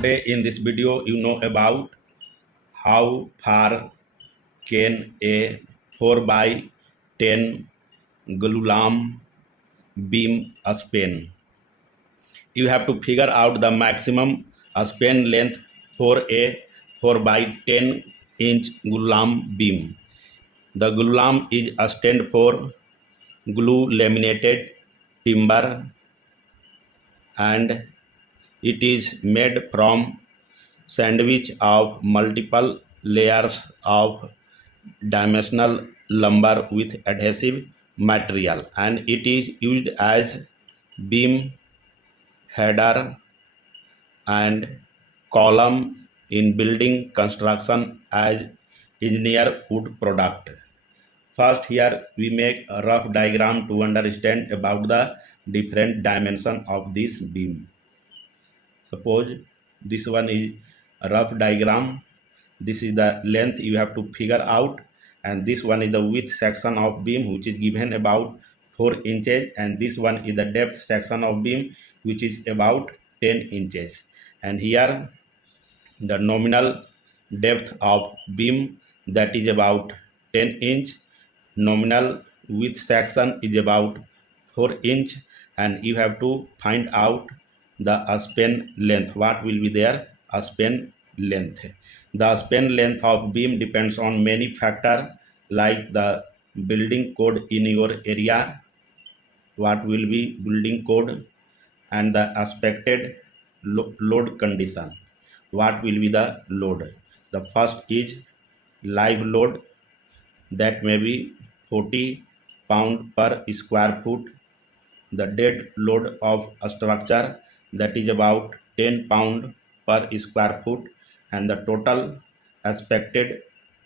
Today in this video you know about how far can a 4 by 10 glulam beam span. You have to figure out the maximum span length for a 4 by 10 inch glulam beam. The glulam is a stand for glue laminated timber and it is made from sandwich of multiple layers of dimensional lumber with adhesive material, and it is used as beam header and column in building construction as engineer wood product. First, here we make a rough diagram to understand about the different dimension of this beam. Suppose this one is a rough diagram. This is the length you have to figure out, and this one is the width section of beam which is given about 4 inches, and this one is the depth section of beam which is about 10 inches. And here the nominal depth of beam, that is about 10 inch, nominal width section is about 4 inch, and you have to find out the span length. What will be their span length? The span length of beam depends on many factors like the building code in your area, what will be building code, and the expected load condition. What will be the load? The first is live load, that may be 40 pound per square foot. The dead load of a structure, that is about 10 pound per square foot, and the total expected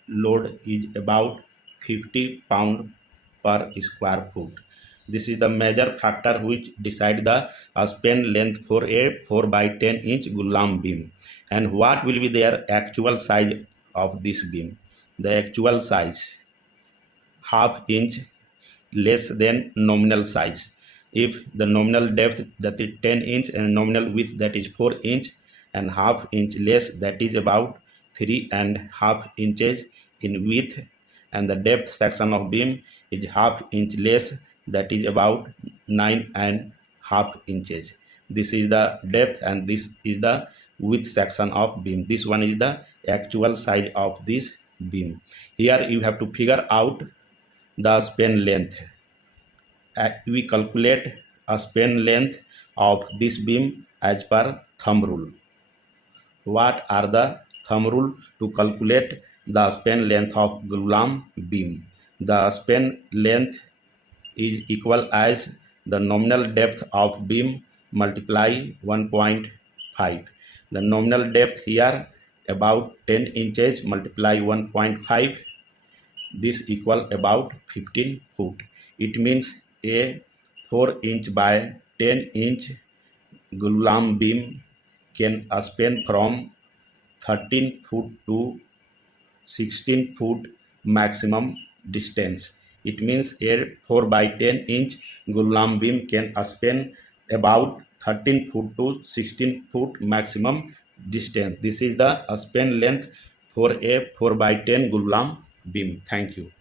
load is about 50 pound per square foot. This is the major factor which decide the span length for a 4 by 10 inch glulam beam. And what will be their actual size of this beam? The actual size, half inch less than nominal size. If the nominal depth, that is 10 inch, and nominal width, that is 4 inch, and half inch less, that is about 3.5 inches in width, and the depth section of beam is half inch less, that is about 9.5 inches. This is the depth and this is the width section of beam. This one is the actual size of this beam. Here you have to figure out the span length. We calculate a span length of this beam as per thumb rule. What are the thumb rule to calculate the span length of glulam beam? The span length is equal as the nominal depth of beam multiply 1.5. The nominal depth here about 10 inches multiply 1.5. This equal about 15 foot. It means a 4 inch by 10 inch glulam beam can span from 13 foot to 16 foot maximum distance. It means a 4 by 10 inch glulam beam can span about 13 foot to 16 foot maximum distance. This is the span length for a 4 by 10 glulam beam. Thank you.